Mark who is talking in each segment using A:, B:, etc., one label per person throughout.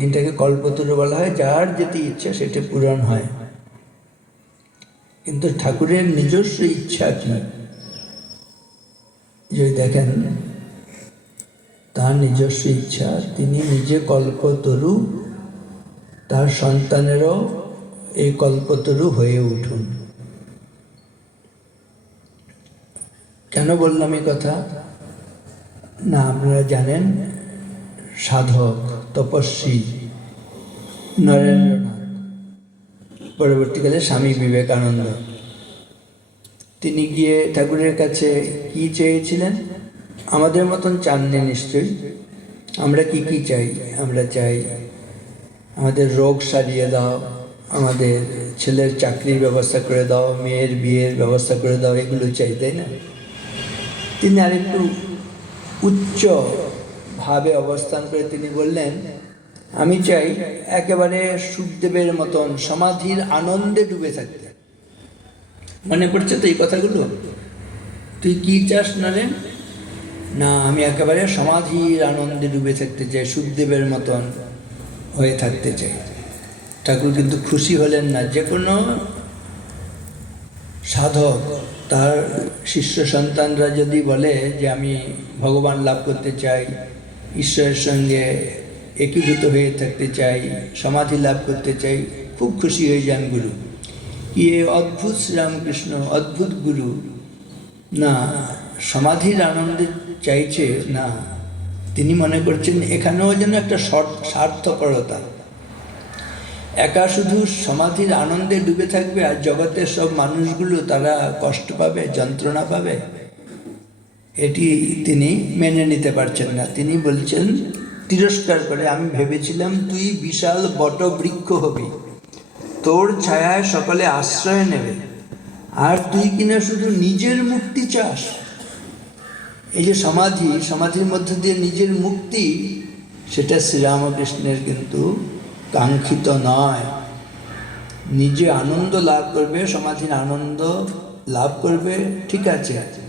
A: দিনটাকে কল্পতরু বলা হয়, যার যেটি ইচ্ছা সেটি পূরণ হয়। কিন্তু ঠাকুরের নিজস্ব ইচ্ছা কি? যদি দেখেন, তার নিজস্ব ইচ্ছা, তিনি নিজে কল্পতরু, তার সন্তানেরও এই কল্পতরু হয়ে উঠুন। কেন বললাম এই কথা? না, আপনারা জানেন, সাধক, তপস্বী নরেন্দ্রনাথ। পরবর্তীকালে স্বামী বিবেকানন্দ। তিনি গিয়ে ঠাকুরের কাছে কি চেয়েছিলেন? আমাদের মতন চাননি নিশ্চয়ই। আমরা কি কি চাই? আমরা চাই আমাদের রোগ সারিয়ে দাও, আমাদের ছেলের চাকরির ব্যবস্থা করে দাও, মেয়ের বিয়ের ব্যবস্থা করে দাও, এগুলো চাই, তাই না? তিনি আরেকটু উচ্চ ভাবে অবস্থান করে তিনি বললেন আমি চাই একেবারে সুখদেবের মতন সমাধির আনন্দে ডুবে থাকতে। মনে পড়ছে তো এই কথাগুলো? তুই কি চাস না রে না, আমি একেবারে সমাধির আনন্দে ডুবে থাকতে চাই, সুখদেবের মতন হয়ে থাকতে চাই। ঠাকুর কিন্তু খুশি হলেন না, যে কোনো সাধক তার শিষ্য সন্তানরা যদি বলে যে আমি ভগবান লাভ করতে চাই, ঈশ্বরের সঙ্গে একীভূত হয়ে থাকতে চাই, সমাধি লাভ করতে চাই, খুব খুশি হয়ে যান গুরু। এ অদ্ভুত শ্রীরামকৃষ্ণ, অদ্ভুত গুরু। না, সমাধির আনন্দে চাইছে, না। তিনি মনে করছেন এখানেও যেন একটা স্বার্থপরতা। একা শুধু সমাধির আনন্দে ডুবে থাকবে আর জগতের সব মানুষগুলো তারা কষ্ট পাবে, যন্ত্রণা পাবে? এটি তিনি মেনে নিতে পারছেন না। তিনি বলছেন তিরস্কার করে। আমি ভেবেছিলাম, তুই বিশাল বটবৃক্ষ হবি। তোর ছায়ায় সকলে আশ্রয় নেবে। আর তুই কিনা শুধু নিজের মুক্তি চাস? এই যে সমাধি, সমাধির মধ্যে দিয়ে নিজের মুক্তি, সেটা শ্রীরামকৃষ্ণের কিন্তু কাঙ্ক্ষিত নয়। নিজে আনন্দ লাভ করবে, সমাধির আনন্দ লাভ করবে, ঠিক আছে।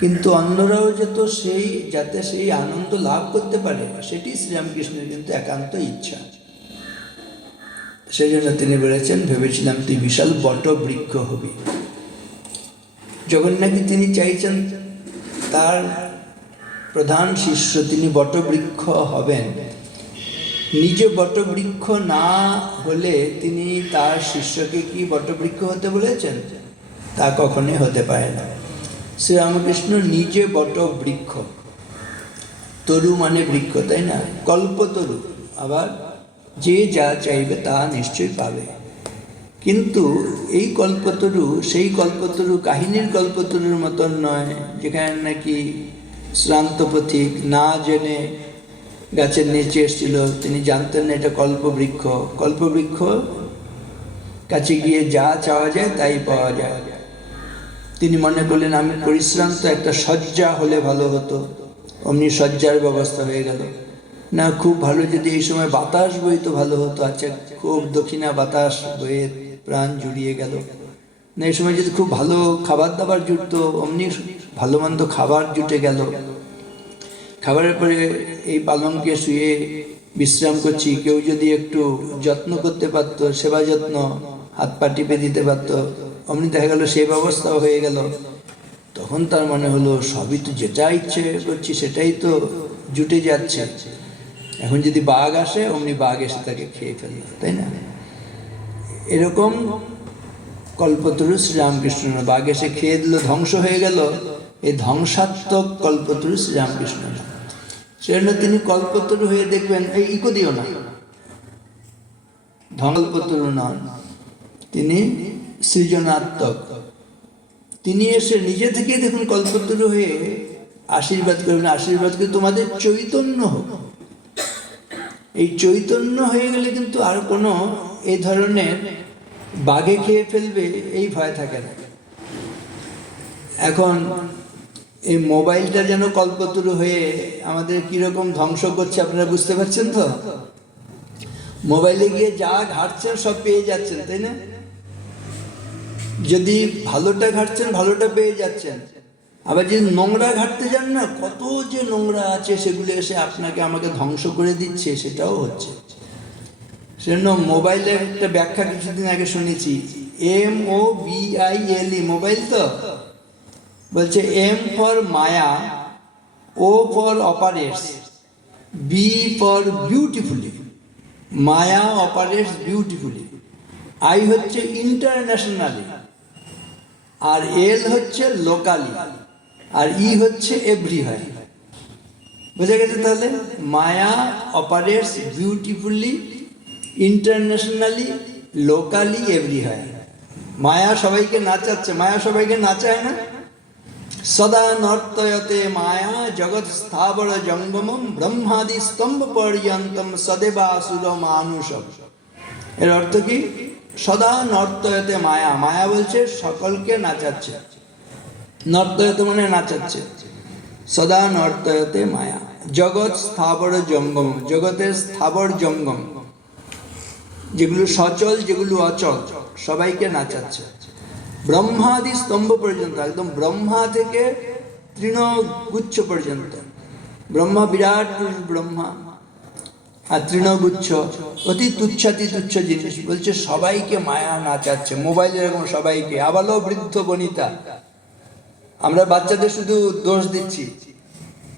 A: কিন্তু অন্যরাও যেত সেই, যাতে সেই আনন্দ লাভ করতে পারে, সেটি শ্রীরামকৃষ্ণের কিন্তু একান্ত ইচ্ছা। সেই জন্য তিনি বলেছেন, ভেবেছিলাম তুই বিশাল বট বৃক্ষ হবি। যখন নাকি তিনি চাইছেন, তার প্রধান শিষ্য তিনি বটবৃক্ষ হবেন। নিজে বটবৃক্ষ না হলে তিনি তার শিষ্যকে কি বটবৃক্ষ হতে বলেছেন? তা কখনোই হতে পারে না। শ্রীরামকৃষ্ণ নিজে বট বৃক্ষ। তরু মানে বৃক্ষ, তাই না? কল্পতরু। আবার যে যা চাইবে তা নিশ্চয়ই পাবে। কিন্তু এই কল্পতরু সেই কল্পতরু কাহিনীর কল্পতরুর মতন নয়, যেখানে নাকি শ্রান্ত পথিক না জেনে গাছের নিচে এসেছিল, তিনি জানতেন না এটা কল্পবৃক্ষ। কল্পবৃক্ষ কাছে গিয়ে যা চাওয়া যায় তাই পাওয়া যায়। তিনি মনে করলেন, আমি পরিশ্রান্ত একটা শয্যা হলে ভালো হতো। অমনি শয্যার ব্যবস্থা হয়ে গেল। না, খুব ভালো, যদি এই সময় বাতাস বই তো ভালো হতো। আচ্ছা খুব দক্ষিণা বাতাস বয়ে প্রাণ জুড়িয়ে গেল। না, এই সময় যদি খুব ভালো খাবার দাবার জুটতো, অমনি ভালো মন্দ খাবার জুটে গেল। খাবারের পরে এই পালঙ্কে শুয়ে বিশ্রাম করছি। কেউ যদি একটু যত্ন করতে পারতো, সেবা যত্ন, হাত পা টিপে দিতে পারতো। অমনি দেখা গেল সেই ব্যবস্থাও হয়ে গেল। তখন তার মনে হলো সবই তো যেটা ইচ্ছে করছি সেটাই তো জুটে যাচ্ছে। এখন যদি বাঘ আসে, অমনি বাঘ এসে তাকে খেয়ে ফেলল, তাই না? এরকম কল্পতরু শ্রীরামকৃষ্ণ। বাঘ এসে খেয়ে দিল, ধ্বংস হয়ে গেল। এই ধ্বংসাত্মক কল্পতরু শ্রীরামকৃষ্ণ সেজন্য তিনি কল্পতরু হয়ে দেখবেন, এই ইকো দিও না। ধ্বংকল্পতরু নন। তিনি সৃজনাত্মক। তিনি এসে নিজে থেকে দেখুন কল্পতরু হয়ে আশীর্বাদ করবেন। আশীর্বাদ করে তোমাদের চৈতন্য হোক। এই চৈতন্য হয়ে গেলে কিন্তু আর কোনো এই ধরনের বাঘে খেয়ে ফেলবে এই ভয় থাকে না। এখন এই মোবাইলটা যেন কল্পতরু হয়ে আমাদের কীরকম ধ্বংস করছে আপনারা বুঝতে পারছেন তো? মোবাইলে গিয়ে যা ঘাটছেন সব পেয়ে যাচ্ছেন, তাই না? যদি ভালোটা ঘাটছেন, ভালোটা পেয়ে যাচ্ছেন। আবার যদি নোংরা ঘাটতে যান না, কত যে নোংরা আছে সেগুলো এসে আপনাকে আমাকে ধ্বংস করে দিচ্ছে, সেটাও হচ্ছে। সেজন্য মোবাইলের একটা ব্যাখ্যা কিছুদিন আগে শুনেছি M O B I L E mobile তো? বলছে, M for Maya, O for operates, B for beautifully, Maya operates beautifully. I হচ্ছে ইন্টারন্যাশনালি। আর এল হচ্ছে লোকালি, আর ই হচ্ছে এভরি হয় বুঝে গেছে তাহলে? Maya operates beautifully internationally locally every হয় মায়া সবাইকে নাচাচ্ছে, মায়া সবাইকে নাচায় না? সদা নর্তয়তে মায়া, জগৎ স্থাবর জঙ্গমম, ব্রহ্মাদি স্তম্ভ পর্যন্তম সদেবাসুর মানুষম এর অর্থ কি? সদা নর্তয়তে মায়া। মায়া বলছে সকলকে নাচাচ্ছে। নর্তয়তে মানে নাচাচ্ছে। সদা নর্তয়তে মায়া। জগৎ স্থাবর জঙ্গম। জগতের স্থাবর জঙ্গম। যেগুলো সচল, যেগুলো অচল, সবাইকে নাচাচ্ছে। ব্রহ্মাদি স্তম্ভ পর্যন্ত, একদম ব্রহ্মা থেকে তৃণগুচ্ছ পর্যন্ত। ব্রহ্মা বিরাট ব্রহ্মা। আর তৃণগুচ্ছ, অতি তুচ্ছাতি তুচ্ছ জিনিস। বলছে, সবাইকে মায়া নাচাচ্ছে মোবাইল এরকম সবাইকে। আবালও বৃদ্ধ বনিতা। আমরা বাচ্চাদের শুধু দোষ দিচ্ছি।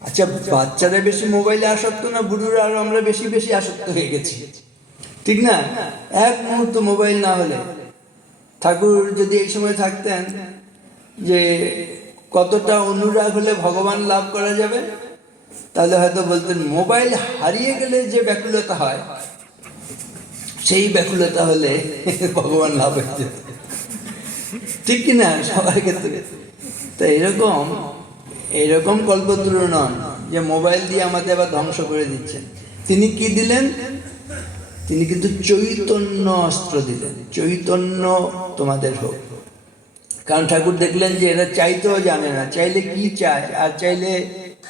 A: আচ্ছা বাচ্চারা বেশি মোবাইলে আসক্ত না বুড়োরা আরও আমরা বেশি বেশি আসক্ত হয়ে গেছি? ঠিক না? এক মুহূর্ত মোবাইল না হলে। ঠাকুর যদি এই সময় থাকতেন যে, কতটা অনুরাগ হলে ভগবান লাভ করা যাবে? তাহলে হয়তো বলতেন, মোবাইল হারিয়ে গেলে যে ব্যাকুলতা হয়, সেই ব্যাকুলতা হলে ভগবান লাভ হয়ে ঠিক কিনা সবার ক্ষেত্রে। তো এরকম এরকম কল্পতরু নন যে মোবাইল দিয়ে আমাদের আবার ধ্বংস করে দিচ্ছেন। তিনি কি দিলেন? তিনি কিন্তু চৈতন্য অস্ত্র দিলেন। চৈতন্য তোমাদের হোক। কারণ ঠাকুর দেখলেন যে এরা চাইতেও জানে না, চাইলে কি চায়? আর চাইলে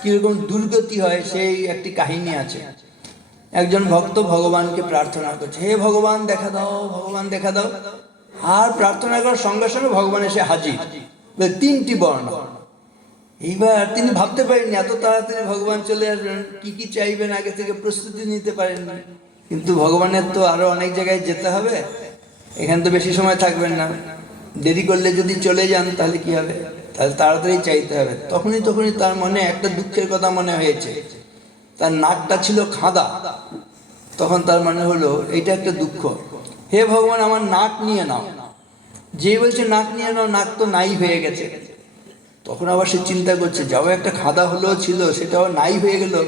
A: কীরকম দুর্গতি হয় সেই একটি কাহিনী আছে। একজন ভক্ত ভগবানকে প্রার্থনা করছে, হে ভগবান, দেখা দাও, ভগবান, দেখা দাও। আর প্রার্থনা করার সঙ্গে সঙ্গে ভগবান এসে হাজির। তিনটি বর্ণ। এইবার তিনি ভাবতে পারেননি, এত তাড়াতাড়ি ভগবান চলে আসবেন, কি কি চাইবেন, আগে থেকে প্রস্তুতি নিতে পারেননি। কিন্তু ভগবানের তো আরও অনেক জায়গায় যেতে হবে, এখানে তো বেশি সময় থাকবেন না। দেরি করলে যদি চলে যান, তাহলে কি হবে? তাহলে তাড়াতাড়ি চাইতে হবে। তখনই তখনই তার মনে একটা দুঃখের কথা মনে হয়েছে। তার নাকটা ছিল খাদা। তখন তার মনে হলো এটা একটা দুঃখ। হে ভগবান, আমার নাক নিয়ে নাও। যে বলছে নাক নিয়ে নাও, নাক তো নাই হয়ে গেছে। তখন আবার সে চিন্তা করছে, যাও, একটা খাদা হলো ছিল, সেটাও নাই হয়ে গেল।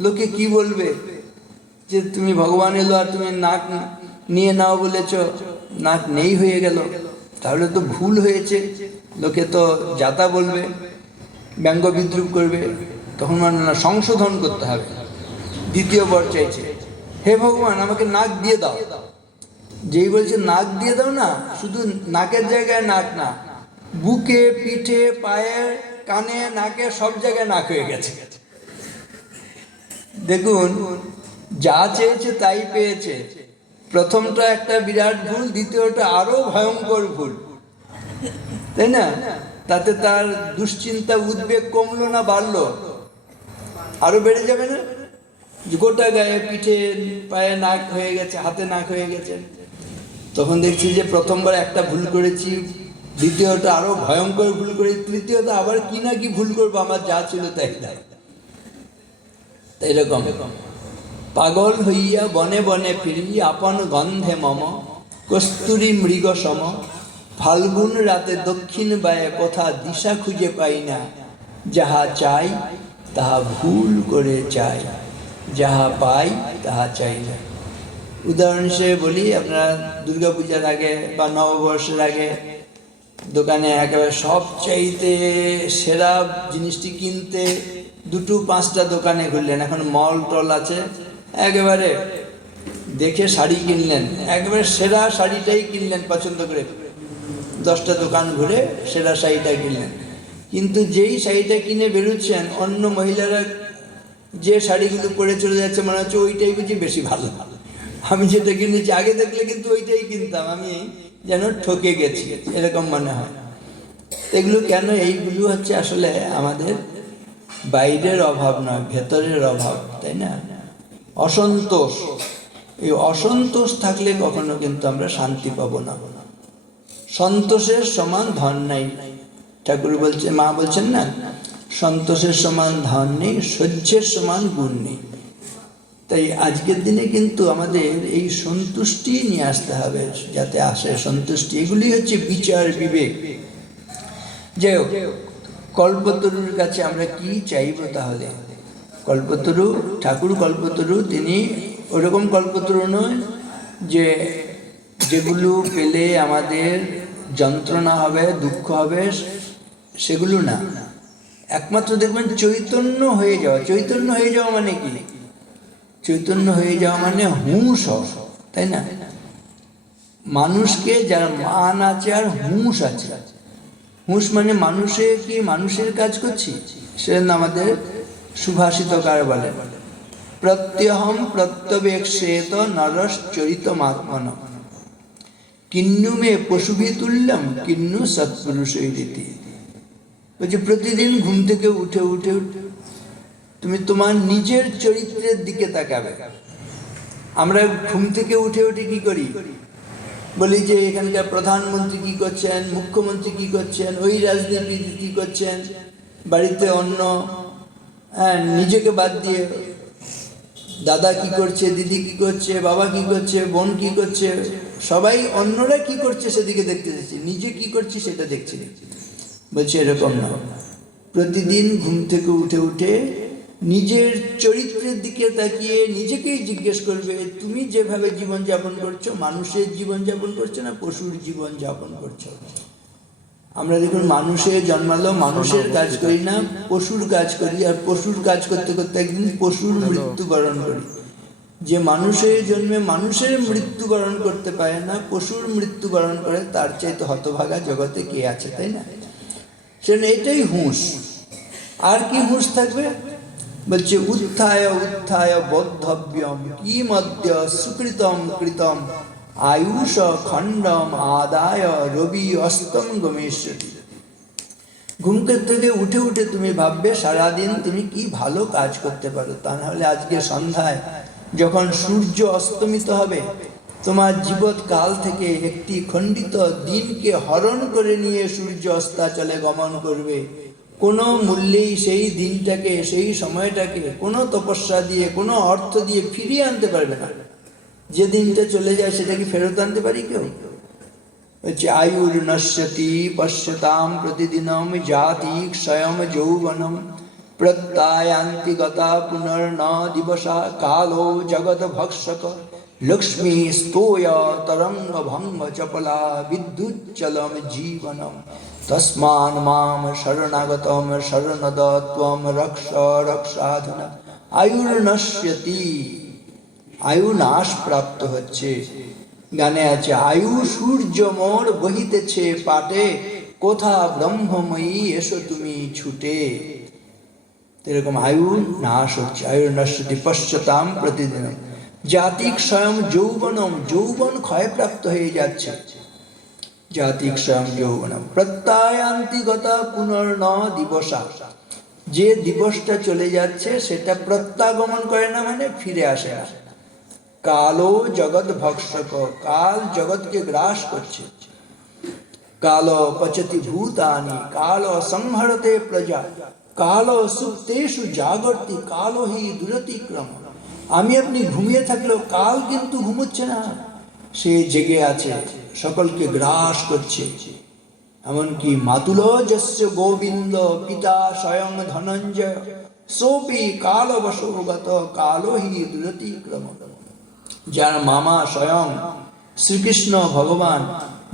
A: লোকে কি বলবে যে তুমি ভগবান এলো আর তুমি নাক নিয়ে নাও বলেছ? নাক নেই হয়ে গেল। তাহলে তো ভুল হয়েছে। লোকে তো যাতা বলবে, ব্যঙ্গ বিদ্রুপ করবে, তখন মানে না, সংশোধন করতে হবে। দ্বিতীয় বর চাইছে, হে ভগবান, আমাকে নাক দিয়ে দাও। যেই বলছে, নাক দিয়ে দাও না, শুধু নাকের জায়গায় নাক না, বুকে, পিঠে, পায়ে, কানে, নাকে, সব জায়গায় নাক হয়ে গেছে। দেখুন, যা চেয়েছে তাই পেয়েছে। প্রথমটা একটা বিরাট ভুল, দ্বিতীয়টা আরও ভয়ঙ্কর ভুল। তাই না? তাতে তার দুশ্চিন্তা, উদ্বেগ কমলো না, বাড়লো। আরও বেড়ে যাবে না? গোটা গায়ে পিঠে, পায়ে নাক হয়ে গেছে, হাতে নাক হয়ে গেছে। তখন দেখছি যে প্রথমবার একটা ভুল করেছি, দ্বিতীয়টা আরও ভয়ঙ্কর ভুল করেছি, তৃতীয়টা আবার কি না কি ভুল করব, আমার যা ছিল তাই। তাই এরকম। পাগল হইয়া বনে বনে ফিরি আপন গন্ধে মম, কস্তুরী মৃগ সম। ফাল্গুন রাতে দক্ষিণ বায়ে কোথা দিশা খুঁজে পাই না। যাহা চাই, তাহা ভুল করে চাই। যাহা পাই, তাহা চাই না। উদাহরণ হিসেবে বলি, আপনারা দুর্গাপূজার আগে বা নববর্ষের আগে দোকানে একেবারে সব চাইতে সেরা জিনিসটি কিনতে দুটো পাঁচটা দোকানে ঘুরলেন। এখন মল টল আছে। একেবারে দেখে শাড়ি কিনলেন, একেবারে সেরা শাড়িটাই কিনলেন পছন্দ করে। দশটা দোকান ঘুরে সেরা শাড়িটা কিনলেন। কিন্তু যেই শাড়িটা কিনে বেরোচ্ছেন, অন্য মহিলারা যে শাড়িগুলো পরে চলে যাচ্ছে, মনে হচ্ছে ওইটাই বুঝি বেশি ভালো। আমি যেটা কিনেছি, আগে দেখলে কিন্তু ওইটাই কিনতাম, আমি যেন ঠকে গেছি, এরকম মনে হয়। এগুলো কেন? এইগুলো হচ্ছে আসলে আমাদের বাইরের অভাব নয়, ভেতরের অভাব, তাই না? অসন্তোষ। এই অসন্তোষ থাকলে কখনো কিন্তু আমরা শান্তি পাবো না। সন্তোষের সমান ধন নাই। ঠাকুর বলছে, মা বলছেন না, সন্তোষের সমান ধন নেই, সহ্যের সমান গুণ নেই। তাই আজকের দিনে কিন্তু আমাদের এই সন্তুষ্টি নিয়ে আসতে হবে, যাতে আসে সন্তুষ্টি। এগুলি হচ্ছে বিচার, বিবেক। যাই হোক, কল্পতরুর কাছে আমরা কি চাইব তাহলে? কল্পতরু, ঠাকুর কল্পতরু, তিনি ওরকম কল্পতরু নয় যে যেগুলো পেলে আমাদের যন্ত্রণা হবে, দুঃখ হবে, সেগুলো না। একমাত্র দেখবেন চৈতন্য হয়ে যাওয়া। চৈতন্য হয়ে যাওয়া মানে কি? চৈতন্য হয়ে যাওয়া মানে হুঁশ তাই না? মানুষকে যার মান আছে আর হুঁশ আছে। হুঁশ মানে মানুষে কি মানুষের কাজ করছি? সেজন্য আমাদের সুভাষিতকার বলে? প্রত্যহম প্রত্যবেক্ষেত নরশ্চরিত মাত্মন কিন্নু মে পশুভি তুল্যম কিন্নু সৎপুরুষই রীতি বলছে, প্রতিদিন ঘুম থেকে উঠে উঠে তুমি তোমার নিজের চরিত্রের দিকে তাকাবে। আমরা ঘুম থেকে উঠে উঠে কি করি? বলি যে, এখানকার প্রধানমন্ত্রী কি করছেন, মুখ্যমন্ত্রী কি করছেন, ওই রাজনীতি কি করছেন, বাড়িতে অন্য নিজেকে বাদ দিয়ে দাদা কি করছে, দিদি কি করছে, বাবা কি করছে, বোন কি করছে, সবাই অন্যরা কি করছে সেদিকে দেখতে যাচ্ছি নিজে কি করছি সেটা দেখছি বলছে, এরকম না। প্রতিদিন ঘুম থেকে উঠে উঠে নিজের চরিত্রের দিকে তাকিয়ে নিজেকেই জিজ্ঞেস করবে, তুমি যেভাবে জীবন যাপন করছ, মানুষের জীবন যাপন করছ না পশুর জীবন যাপন করছ? আমরা দেখুন মানুষে জন্মালো মানুষের কাজ করি না পশুর কাজ করি আর পশুর কাজ করতে করতে একদিন পশুর মৃত্যুবরণ করি। যে মানুষের জন্মে মানুষের মৃত্যুবরণ করতে পারে না পশুর মৃত্যুবরণ করে তার চাইতে হতভাগা জগতে কে আছে তাই না? সেজন্য এটাই হুঁশ। আর কি হুঁশ থাকবে? বলছে উত্থায় উত্থায় বদ্ধব্যম কি মধ্য সুকৃতম কৃতম। আয়ুষ খণ্ডম আদায় রবি অস্তম গমেশ্বরী ঘুমকে থেকে উঠে উঠে তুমি ভাববে, সারাদিন তুমি কি ভালো কাজ করতে পারো? তা নাহলে আজকে সন্ধ্যায় যখন সূর্য অস্তমিত হবে, তোমার জীবৎ কাল থেকে একটি খণ্ডিত দিনকে হরণ করে নিয়ে সূর্য অস্তাচলে গমন করবে। কোনো মূল্যেই সেই দিনটাকে, সেই সময়টাকে কোনো তপস্যা দিয়ে, কোনো অর্থ দিয়ে ফিরিয়ে আনতে পারবে না। যে দিনটা চলে যায় সেটা কি ফেরত আনতে পারি কেউ? হচ্ছে আয়ুর নশ্যতি পশ্যতাম প্রতিদিনম জাতি ক্ষয়ম যৌবনম প্রত্যায়ান্তি গতা পুনর্ন দিবসা কালো জগৎ ভক্ষক লক্ষ্মী স্তোয় তরঙ্গ ভঙ্গ চপলা বিদ্যুচ্চলম জীবনম। তস্মান মাম শরণাগতম শরণদ ত্বম রক্ষ রক্ষাধুনা আয়ুর নশ্যতি। আয়ু নাশ প্রাপ্ত হচ্ছে। গানে আছে, আয়ু সূর্য মোর বহিতেছে পাটে, কোথা ব্রহ্মময়ী এসো তুমি ছুটে? এরকম আয়ু নাশ হচ্ছে। আয়ু নশ্বতি পশ্চাতাম প্রতিদিন জাতিক স্বয়ং যৌবনম, যৌবন ক্ষয়প্রাপ্ত হয়ে যাচ্ছে। জাতিক স্বয়ং যৌবনম। প্রত্যয়ান্তিগতা পুনর্ন দিবসা। যে দিবসটা চলে যাচ্ছে, সেটা প্রত্যাগমন করে না মানে ফিরে আসে না। কালো জগৎ ভক্ষক, কাল জগৎকে গ্রাস করছে। কাল পচতি ভূতানি, কাল সংহরতে প্রজা, কাল সুপ্তেষু জাগর্তি, কালো হি দুরতিক্রম। আমি আপনি ঘুমিয়ে থাকলেও কাল কিন্তু ঘুমোচ্ছে না। সে জেগে আছে, সকলকে গ্রাস করছে। এমনকি মাতুল যস্য গোবিন্দ পিতা স্বয়ং ধনঞ্জয়, সোপি কাল বশগত কালো হি দুরতিক্রম। যার মামা স্বয়ং শ্রীকৃষ্ণ ভগবান,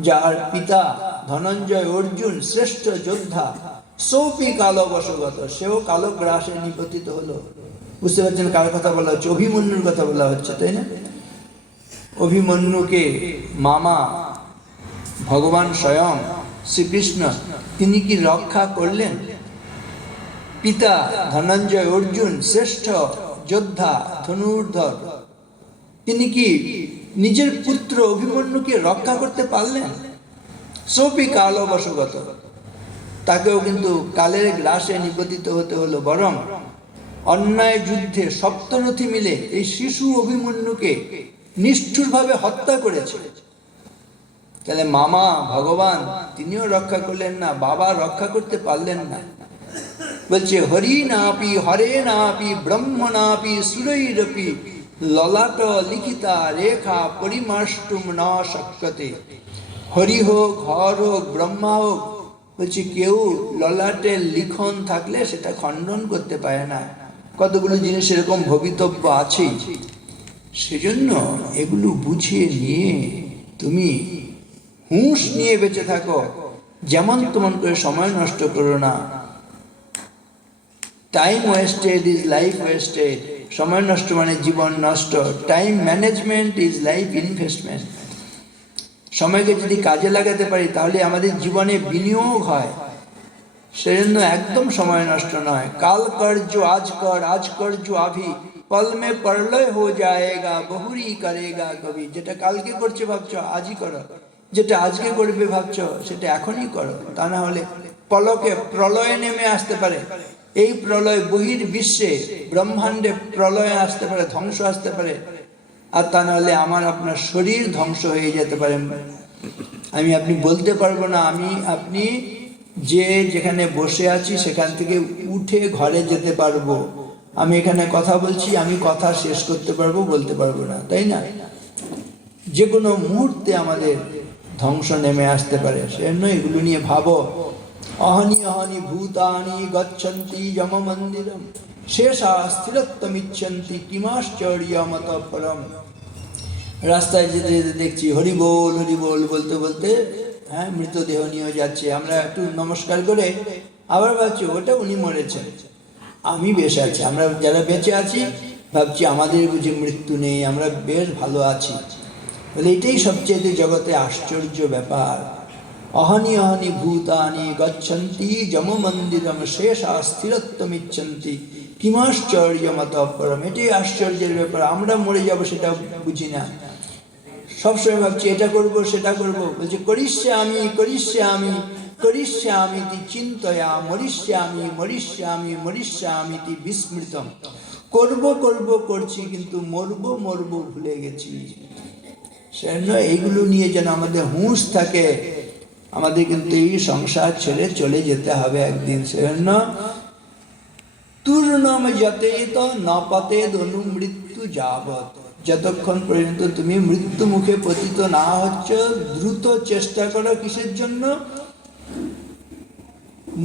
A: যার পিতা ধনঞ্জয় অর্জুন শ্রেষ্ঠ যোদ্ধা, সৌপি কালো বশগত সেও কালো গ্রাসে নিপতিত হলো। বুঝতে পারছেন কার কথা বলা হচ্ছে? অভিমন্যুর কথা বলা হচ্ছে, তাই না? অভিমন্যুকে মামা ভগবান স্বয়ং শ্রীকৃষ্ণ, তিনি কি রক্ষা করলেন? পিতা ধনঞ্জয় অর্জুন শ্রেষ্ঠ যোদ্ধা ধনুর্ধর তিনি কি নিজের পুত্র অভিমন্যুকে রক্ষা করতে পারলেন? সোপি কাল বশগত। তাকেও কিন্তু কালের গ্রাসে নিপতিত হতে হলো বরং অন্যায় যুদ্ধে সপ্তরথী মিলে এই শিশু অভিমন্যুকে নিষ্ঠুরভাবে হত্যা করেছে। তাহলে মামা ভগবান তিনিও রক্ষা করলেন না, বাবা রক্ষা করতে পারলেন না। বলছে, হরি নাপি, হরে নাপি ব্রহ্ম নাপি সুরৈরপি ললাট লিখিতা রেখা পরিমাষ্টুম ন শক্যতে হরি হোক হর হোক ব্রহ্মা হোক বলছে, কেউ ললাটের লিখন থাকলে সেটা খণ্ডন করতে পারে না। কতগুলো জিনিস এরকম ভবিতব্য আছেই সেজন্য এগুলো বুঝিয়ে নিয়ে তুমি হুঁশ নিয়ে বেঁচে থাকো। যেমন তেমন করে সময় নষ্ট করো না। Time wasted is life wasted সময় নষ্ট মানে জীবন নষ্ট। Time management is life investment সময়কে যদি কাজে লাগাতে পারি, তাহলে আমাদের জীবনে বিনিয়োগ হয়। সেজন্য একদম সময় নষ্ট নয়। কাল কর্য, আজ কর, আজ কর্য আভি। পল মে পরলয় হো যায়েগা, বহুরি করেগা কবি। যেটা কালকে করছে ভাবছ, আজই করো। যেটা আজকে করবে ভাবছ, সেটা এখনই করো। তা না হলে পলকে প্রলয়ে নেমে আসতে পারে। এই প্রলয় বহির বিশ্বে ব্রহ্মাণ্ডে প্রলয় আসতে পারে, ধ্বংস আসতে পারে। আর তা নাহলে আমার আপনার শরীর ধ্বংস হয়ে যেতে পারে। আমি আপনি বলতে পারব না, আমি আপনি যে যেখানে বসে আছি সেখান থেকে উঠে ঘরে যেতে পারব। আমি এখানে কথা বলছি, আমি কথা শেষ করতে পারব, বলতে পারব না, তাই না? যে কোনো মুহূর্তে আমাদের ধ্বংস নেমে আসতে পারে। সেজন্য এগুলো নিয়ে ভাবো। অহনি অহনি ভূতানি গচ্ছন্তি যম মন্দিরম শেষা স্থিরত্বমিচ্ছন্তি কিমাশ্চর্যমত পরম রাস্তায় যেতে যেতে দেখছি হরি বল হরি বল বলতে বলতে হ্যাঁ মৃতদেহ নিয়ে যাচ্ছে। আমরা একটু নমস্কার করে আবার ভাবছি, ওটা উনি মরেছেন। আমি বেশ আছি, আমরা যারা বেঁচে আছি, ভাবছি আমাদের বুঝি মৃত্যু নেই, আমরা বেশ ভালো আছি। বলে এটাই সবচেয়ে জগতে আশ্চর্য ব্যাপার। অহনি অহনি ভূতানি গচ্ছন্তি যম মন্দিরম শেষ স্থিরত্বমিচ্ছন্তি কিমাশ্চর্য মত পরম এটাই আশ্চর্যের ব্যাপার আমরা মরে যাব সেটা বুঝি না। সবসময় ভাবছি, এটা করব, সেটা করব। বলছে করিষ্যে আমি করিষ্যে আমি করিষ্যে আমি তি চিন্তয়া মরিষ্যে আমি মরিষ্যে আমি মরিষ্যে আমি তি বিস্মৃতম। করব করব, করছি, কিন্তু মরব মরব ভুলে গেছি। সেজন্য এইগুলো নিয়ে যেন আমাদের হুঁশ থাকে। আমাদের কিন্তু এই সংসার ছেড়ে চলে যেতে হবে একদিন, সেজন্য তুর্ণম যতেত নপতে দনু মৃত্যু যাবত যতক্ষণ পর্যন্ত তুমি মৃত্যু মুখে পতিত না হচ্ছ, দ্রুত চেষ্টা করো কিসের জন্য?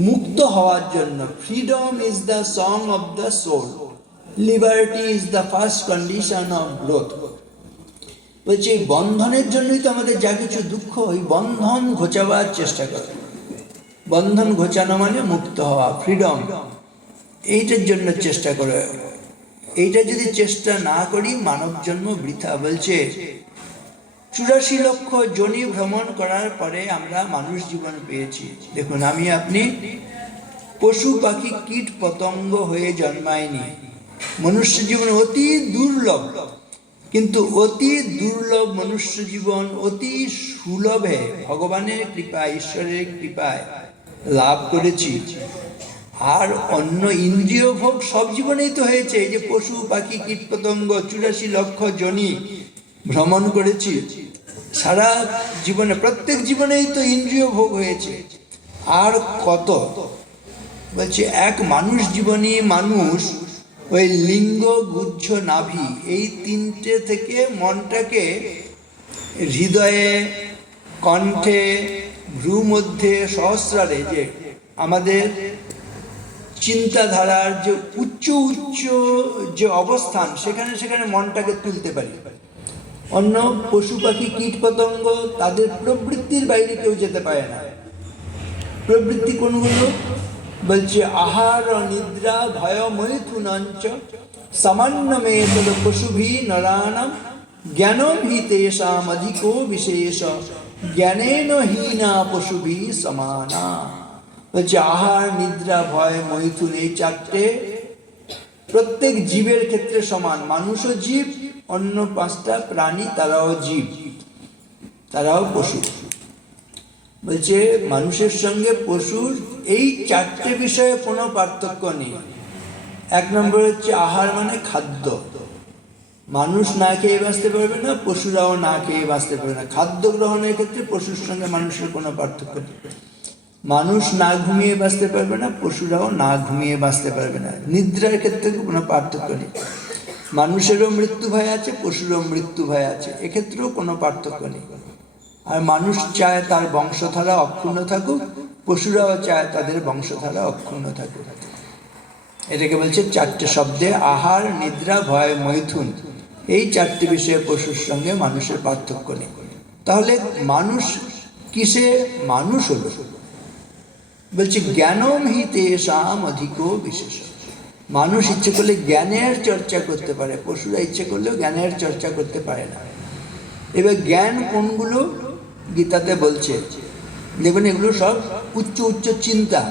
A: মুক্ত হওয়ার জন্য। Freedom is the song of the soul liberty is the first condition of growth বলছি এই বন্ধনের জন্যই তো আমাদের যা কিছু দুঃখ, ওই বন্ধন ঘোচাবার চেষ্টা করে। বন্ধন ঘোচানো মানে মুক্ত হওয়া ফ্রিডম এইটার জন্য চেষ্টা করে। এইটা যদি চেষ্টা না করি, মানব জন্ম বৃথা। বলছে, চুরাশি লক্ষ জনি ভ্রমণ করার পরে আমরা মানুষ জীবন পেয়েছি। দেখুন, আমি, আপনি, পশু, পাখি, কীট, পতঙ্গ হয়ে জন্মায়নি মনুষ্য জীবন অতি দুর্লভ। কিন্তু অতি দুর্লভ মনুষ্য জীবন, অতি সুলভে ভগবানের কৃপায়, ঈশ্বরের কৃপায় লাভ করেছি। আর অন্য ইন্দ্রিয় ভোগ সব জীবনেই তো হয়েছে, এই যে পশু, পাখি, কীটপতঙ্গ, চুরাশি লক্ষ জনি ভ্রমণ করেছি। সারা জীবনে, প্রত্যেক জীবনেই তো ইন্দ্রিয় ভোগ হয়েছে। আর কত? বলছে, এক মানুষ জীবনী মানুষ ওই লিঙ্গ গুচ্ছ নাভি, এই তিনটে থেকে মনটাকে হৃদয়ে, কণ্ঠে ভ্রু মধ্যে সহস্রারে, যে আমাদের চিন্তাধারার যে উচ্চ উচ্চ যে অবস্থান, সেখানে সেখানে মনটাকে তুলতে পারি। অন্য পশু পাখি, কীট পতঙ্গ, তাদের প্রবৃত্তির বাইরে কেউ যেতে পারে না। প্রবৃত্তি কোনগুলো? বলছে আহার নিদ্রা ভয় মৈথুনঞ্চ সামান্য মেতদ পশুভি নরাণম জ্ঞান ভি তেষাম অধিকো বিশেষ জ্ঞানেন হীনা পশুভি সমানা বলছে আহার নিদ্রা ভয় মৈথুন এই চারটে প্রত্যেক জীবের ক্ষেত্রে সমান মানুষও জীব অন্য পাঁচটা প্রাণী তারাও জীব তারাও পশু বলছে মানুষের সঙ্গে পশুর এই চারটে বিষয়ে কোনো পার্থক্য নেই। এক নম্বর হচ্ছে আহার মানে খাদ্য। মানুষ না খেয়ে বাঁচতে পারবে না, পশুরাও না খেয়ে বাঁচতে পারবে না। খাদ্য গ্রহণের ক্ষেত্রে পশুর সঙ্গে মানুষের কোনো পার্থক্য নেই। মানুষ না ঘুমিয়ে বাঁচতে পারবে না, পশুরাও না ঘুমিয়ে বাঁচতে পারবে না। নিদ্রার ক্ষেত্রে কোনো পার্থক্য নেই। মানুষেরও মৃত্যু ভয় আছে, পশুরও মৃত্যু ভয় আছে। এক্ষেত্রেও কোনো পার্থক্য নেই। আর মানুষ চায় তার বংশধারা অক্ষুণ্ণ থাকুক পশুরাও চায় তাদের বংশধারা অক্ষুণ্ণ থাকুক এটাকে বলছে চারটে শব্দে আহার, নিদ্রা, ভয়, মৈথুন। এই চারটি বিষয়ে পশুর সঙ্গে মানুষের পার্থক্য নেই। তাহলে মানুষ কিসে মানুষ হলো? বলছে জ্ঞানম হি তেষাম অধিক বিশেষ। মানুষ ইচ্ছে করলে জ্ঞানের চর্চা করতে পারে, পশুরা ইচ্ছে করলেও জ্ঞানের চর্চা করতে পারে না। এবার জ্ঞান কোনগুলো? গীতাতে বলছে। দেখবেন এগুলো সব উচ্চ উচ্চ চিন্তা।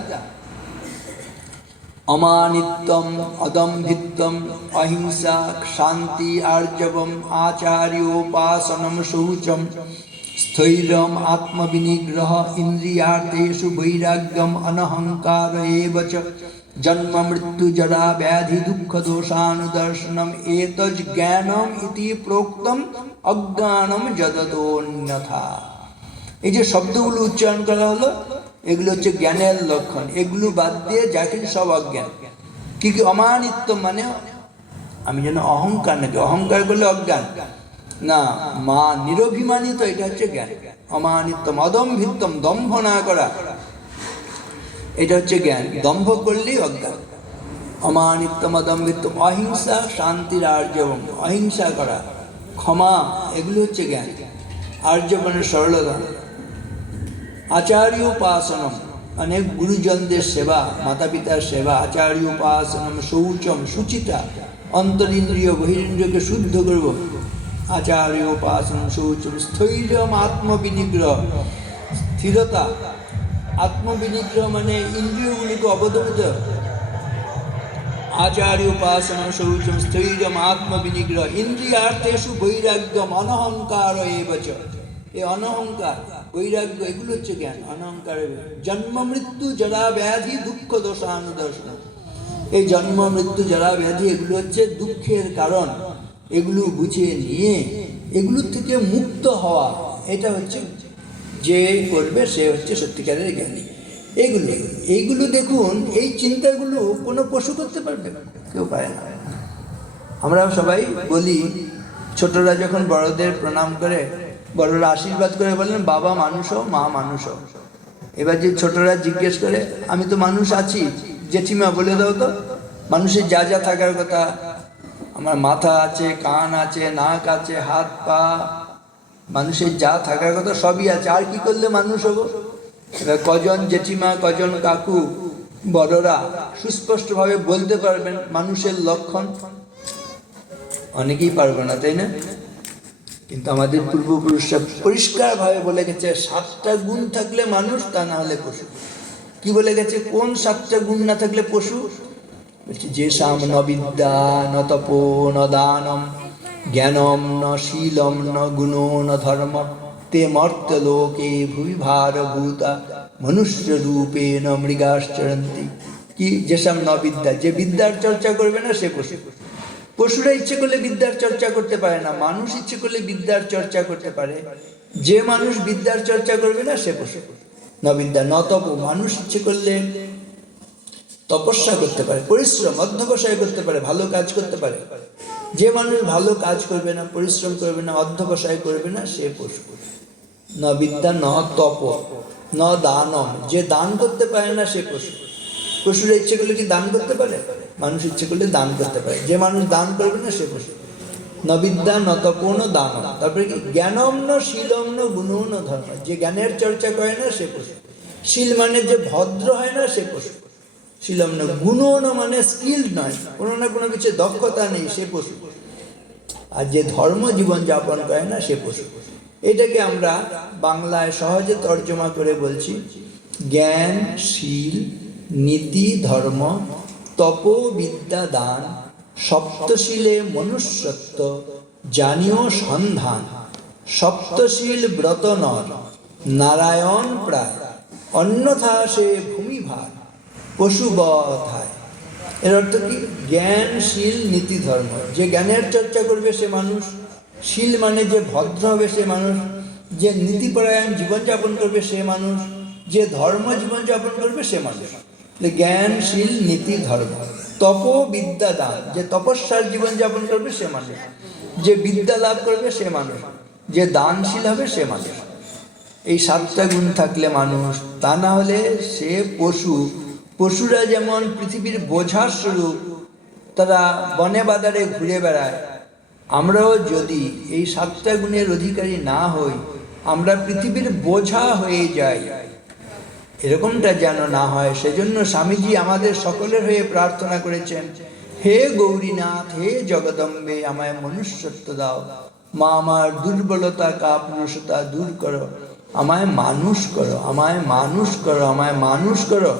A: অমানিত্যম অদম্ভিত্বম অহিংসা, শান্তি আর্জবম আচার্যোপাসনম শৌচম স্থৈর্যম আত্মবিনিগ্রহ, ইন্দ্রিয়ার্থেষু, বৈরাগ্যম, অনহংকার এব চ জন্ম, মৃত্যু, জরা, ব্যাধি, দুঃখ, দোষানুদর্শনম, এতজ জ্ঞানম ইতি প্রোক্তম অজ্ঞানম যদতোন্যথা। এই যে শব্দগুলো উচ্চারণ করা হলো এগুলো হচ্ছে জ্ঞানের লক্ষণ। এগুলো বাদ দিয়ে যা কিছু সব অজ্ঞান। কি কি অমানিত্ব মানে? আমি যেন অহংকার নাকি? অহংকার করলে অজ্ঞান। না, মা নিরভিমানিত এটা হচ্ছে জ্ঞান। অমানিত্যম অদম্ভিত্তম দম্ভ না করা। এটা হচ্ছে জ্ঞান। দম্ভ করলেই অজ্ঞান। অমানিত্যম অদম্ভিত্তম অহিংসা, শান্তির আর্যবম অহিংসা করা। ক্ষমা, এগুলো হচ্ছে জ্ঞান। আর্যবনের সরলতা। আচার্য উপাসনম মানে গুরুজনদের সেবা মাতা পিতার সেবা আচার্য উপাসনম শৌচম সুচিতা অন্তরিন্দ্রিয় বহিরিন্দ্রিয়কে শুদ্ধ করব আচার্য উপাসনম শৌচম স্থৈর্যম আত্মবিনিগ্রহ স্থিরতা আত্মবিনিগ্রহ মানে ইন্দ্রিয়গুলিকে অবদমিত আচার্য উপাসনা শৌচম স্থৈর্যম আত্মবিনিগ্রহ ইন্দ্রিয়ার্থেষু বৈরাগ্যম অনহংকার এবচ এই অনহংকার বৈরাগ্য, এগুলো হচ্ছে জ্ঞান, অনহংকার জন্ম, মৃত্যু, জরা, ব্যাধি, দুঃখ দোষানুদর্শন এই জন্ম, মৃত্যু, জরা, ব্যাধি এগুলো হচ্ছে দুঃখের কারণ। এগুলো বুঝে নিয়ে, এগুলোর থেকে মুক্ত হওয়া, এটা হচ্ছে যে করবে, সে হচ্ছে সত্যিকারের জ্ঞানী। এইগুলো এইগুলো দেখুন, এই চিন্তাগুলো কোনো পশু করতে পারবে কেউ পারে না। আমরা সবাই বলি, ছোটরা যখন বড়দের প্রণাম করে বড়রা আশীর্বাদ করে বলেন বাবা মানুষ হও, মা মানুষ এবার যে ছোটরা জিজ্ঞেস করে, আমি তো মানুষ আছি, জেঠিমা বলে দাও তো। মানুষের যা যা থাকার কথা, আমার মাথা আছে, কান আছে, নাক আছে, হাত, পা। মানুষের যা থাকার কথা সবই আছে, আর কি করলে মানুষ হব? এবার কজন জেঠিমা, কজন কাকু, বড়রা সুস্পষ্টভাবে বলতে পারবেন মানুষের লক্ষণ। অনেকেই পারবে না, তাই না? কিন্তু আমাদের পূর্বপুরুষরা পরিষ্কারভাবে বলে গেছে, সাতটা গুণ থাকলে মানুষ, তা না হলে পশু। কি বলে গেছে? কোন সাতটা গুণ না থাকলে পশু? বলছে, যে সাম ন বিদ্যা, ন তপ, ন দানম, জ্ঞানম ন শীলম, ন গুণ, ন ধর্ম, তে মর্ত লোকে ভুবি ভারভূতা মনুষ্য রূপে ন মৃগাশ্চরন্তি। কি? যেসব ন বিদ্যা, যে বিদ্যার চর্চা করবে না, সে পশু পশু। পশুরা ইচ্ছে করলে বিদ্যার চর্চা করতে পারে না, মানুষ ইচ্ছে করলে বিদ্যার চর্চা করতে পারে। যে মানুষ বিদ্যার চর্চা করবে না, সে পশু। ন, বিদ্যা ন তপ মানুষ ইচ্ছে করলে তপস্যা করতে পারে, পরিশ্রম, অধ্যবসায় করতে পারে, ভালো কাজ করতে পারে। যে মানুষ ভালো কাজ করবে না, পরিশ্রম করবে না, অধ্যবসায় করবে না, সে পশু। ন, বিদ্যা ন, তপ। ন দানম যে দান করতে পারে না, সে পশু। পশুরা ইচ্ছে করলে কি দান করতে পারে? মানুষ ইচ্ছে করলে দান করতে পারে। যে মানুষ দান করবে না, সে পশু ন বিদ্যা ন তপ তারপরে কি? জ্ঞানম ন শীলম ন গুণ ন ধর্ম। যে জ্ঞানের চর্চা করে না, সে পশু শীল মানে যে ভদ্র হয় না, সে পশু শিলম না গুণ মানে স্কিল্ড নয়। কোনো না কোনো কিছু, দক্ষতা নেই, সে পশু আর যে ধর্ম জীবন যাপন করে না, সে পশু এটাকে আমরা বাংলায় সহজে তর্জমা করে বলছি, জ্ঞান, শীল, নীতি, ধর্ম তপ বিদ্যা দান সপ্তশীলে মনুষ্যত্ব জানীয় সন্ধান, সপ্তশীল ব্রত নর নারায়ণ প্রায়, অন্যথা সে ভূমিভার পশু বধায় এর অর্থ কি? জ্ঞানশীল নীতি ধর্ম যে জ্ঞানের চর্চা করবে সে মানুষ, শীল মানে যে ভদ্র হবে সে মানুষ, যে নীতিপরায়ণ জীবনযাপন করবে সে মানুষ, যে ধর্ম জীবনযাপন করবে সে মানুষ। জ্ঞানশীল নীতি ধর্ম তপ বিদ্যা দান যে তপস্যার জীবনযাপন করবে সে মানুষ, যে বিদ্যা লাভ করবে সে মানুষ, যে দানশীল হবে সে মানুষ। এই সাতটা গুণ থাকলে মানুষ, তা না হলে সে পশু, পশুরা যেমন পৃথিবীর বোঝার স্বরূপ, তারা বনে বাজারে ঘুরে বেড়ায়। আমরাও যদি এই সাতটা গুণের অধিকারী না হই, আমরা পৃথিবীর বোঝা হয়ে যাই। এরকমটা যেন না হয়, সেজন্য স্বামীজি আমাদের সকলের হয়ে প্রার্থনা করেছেন, হে গৌরীনাথ, হে জগদম্বে, আমায় মনুষ্যত্ব দাও। মা, আমার দুর্বলতা, কাপুরুষতা দূর করো। আমায় মানুষ করো, আমায় মানুষ করো, আমায় মানুষ করো।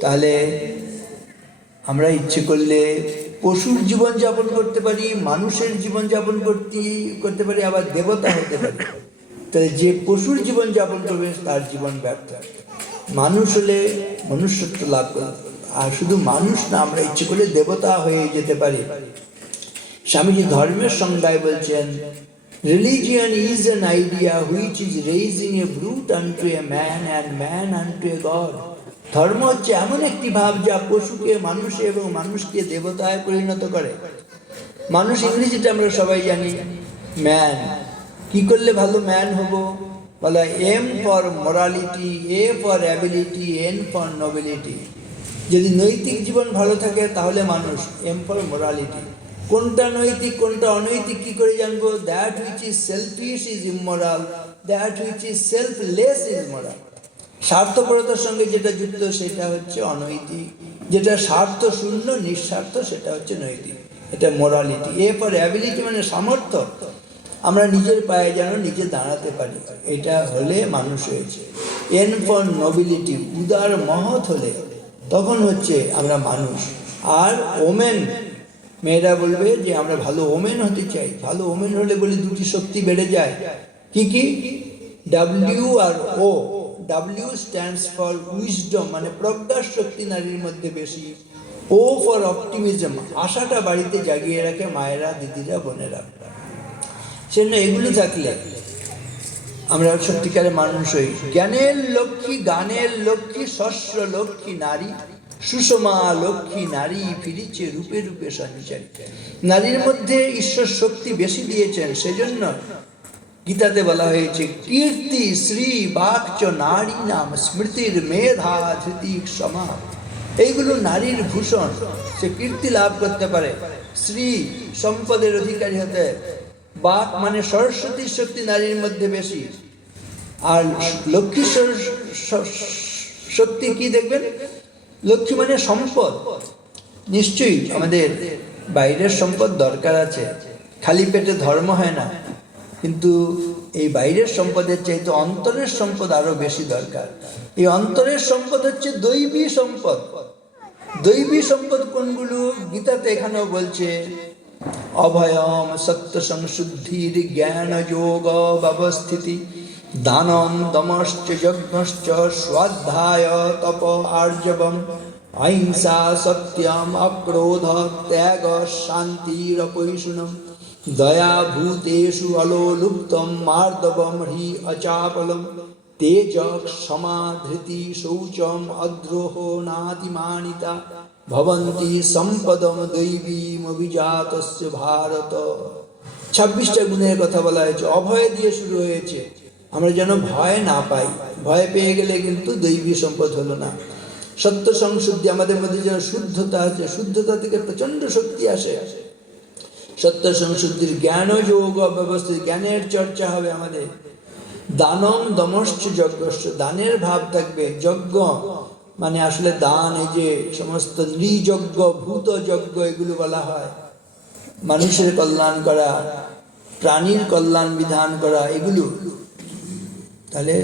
A: তাহলে আমরা ইচ্ছে করলে পশুর জীবন যাপন করতে পারি, মানুষের জীবন যাপন করতে করতে পারি, আবার দেবতা হতে পারি। তাহলে যে পশুর জীবন যাপন করবে, তার জীবন ব্যর্থ মানুষ হলে মনুষ্যত্ব লাভ করবে আর শুধু মানুষ না, আমরা ইচ্ছে করলে দেবতা হয়ে যেতে পারি। স্বামীজি ধর্মের সংজ্ঞায় বলছেন religion is an idea which is raising a brute unto a man and man unto a god ধর্ম হচ্ছে এমন একটি ভাব যা পশুকে, মানুষে এবং মানুষকে দেবতায় পরিণত করে। মানুষ ইংরেজিতে আমরা সবাই জানি ম্যান কি করলে ভালো ম্যান হব? বলা, M for morality A for ability N for nobility যদি নৈতিক জীবন ভালো থাকে, তাহলে মানুষ এম ফর মোরালিটি কোনটা নৈতিক, কোনটা অনৈতিক, কি করে জানব? That which is selfish is immoral that which is selfless is moral স্বার্থপরতার সঙ্গে যেটা যুক্ত, সেটা হচ্ছে অনৈতিক। যেটা স্বার্থ শূন্য, নিঃস্বার্থ, সেটা হচ্ছে নৈতিক। এটা মোরালিটি এ ফর অ্যাবিলিটি মানে সামর্থ্য। আমরা নিজের পায়ে যেন নিজে দাঁড়াতে পারি। এটা হলে মানুষ হয়েছে। এন ফর নোবিলিটি উদার মহৎ হলে তখন হচ্ছে আমরা মানুষ। আর ওমেন, মেয়েরা বলবে যে আমরা ভালো ওমেন হতে চাই। ভালো ওমেন হলে বলি দুটি শক্তি বেড়ে যায়। কি কি? W R O W stands for wisdom মানে প্রজ্ঞার শক্তি নারীর মধ্যে বেশি। ও ফর অপটিমিজম আশাটা বাড়িতে জাগিয়ে রাখে মায়েরা, দিদিরা, বোনেরা। সেজন্য এগুলো থাকলে আমরা সত্যিকারের মানুষ হই। জ্ঞানের লক্ষ্মী, গানের লক্ষ্মী শস্য লক্ষ্মী নারী, সুষমা লক্ষ্মী নারী ফিরিছে রূপে রূপে সঞ্চারী। নারীর মধ্যে ঈশ্বর শক্তি বেশি দিয়েছেন, সেজন্য গীতাতে বলা হয়েছে, কীর্তি শ্রী বাক্য নারী নাম, স্মৃতির মেধা ধৃতি সমা। এইগুলো নারীর ভূষণ, সে কীর্তি লাভ করতে পারে। শ্রী সম্পদের অধিকারী হতে বাক মানে সরস্বতীর শক্তি নারীর মধ্যে বেশি। আর লক্ষ্মী শক্তি কি দেখবেন? লক্ষ্মী মানে সম্পদ। নিশ্চয়ই আমাদের বাইরের সম্পদ দরকার আছে। খালি পেটে ধর্ম হয় না। কিন্তু এই বাইরের সম্পদের চাইতে অন্তরের সম্পদ আরও বেশি দরকার। এই অন্তরের সম্পদ হচ্ছে দৈবী সম্পদ। দৈবী সম্পদ কোনগুলো? গীতাতে এখানেও বলছে অভয়ম সত্য সংশুদ্ধির জ্ঞান যোগ ব্যবস্থিতি দানম দমশ্চ যজ্ঞশ্চ স্বাধ্যায় তপ আর্জবম অহিংসা সত্যম অক্রোধ ত্যাগ শান্তিরপৈষুণম দয়া ভূতেষু অলোলুপ্তম মার্দবম হ্রি অচাপলম তেজ ক্ষমাধৃতি শৌচম অদ্রোহ নাতিমানিতা ভবন্তি সম্পদম দৈবীম অভিজাতস্য ভারত ছাব্বিশটা গুণের কথা বলা হয়েছে। অভয় দিয়ে শুরু হয়েছে। আমরা যেন ভয় না পাই। ভয় পেয়ে গেলে কিন্তু দৈবী সম্পদ হলো না। সত্য সংশুদ্ধি আমাদের মধ্যে যেন শুদ্ধতা আছে, শুদ্ধতা থেকে প্রচণ্ড শক্তি আসে। সত্য সংশুদ্ধির জ্ঞান যোগ ব্যবস্থিত জ্ঞানের চর্চা হবে আমাদের। দানম দমশ্চ যজ্ঞশ্চ। দানের ভাব থাকবে। যজ্ঞ মানে আসলে দান, এই যে সমস্ত নৃযজ্ঞ ভূত যজ্ঞ এগুলো বলা হয়। মানুষের কল্যাণ করা, প্রাণীর কল্যাণ বিধান করা এগুলো। তাহলে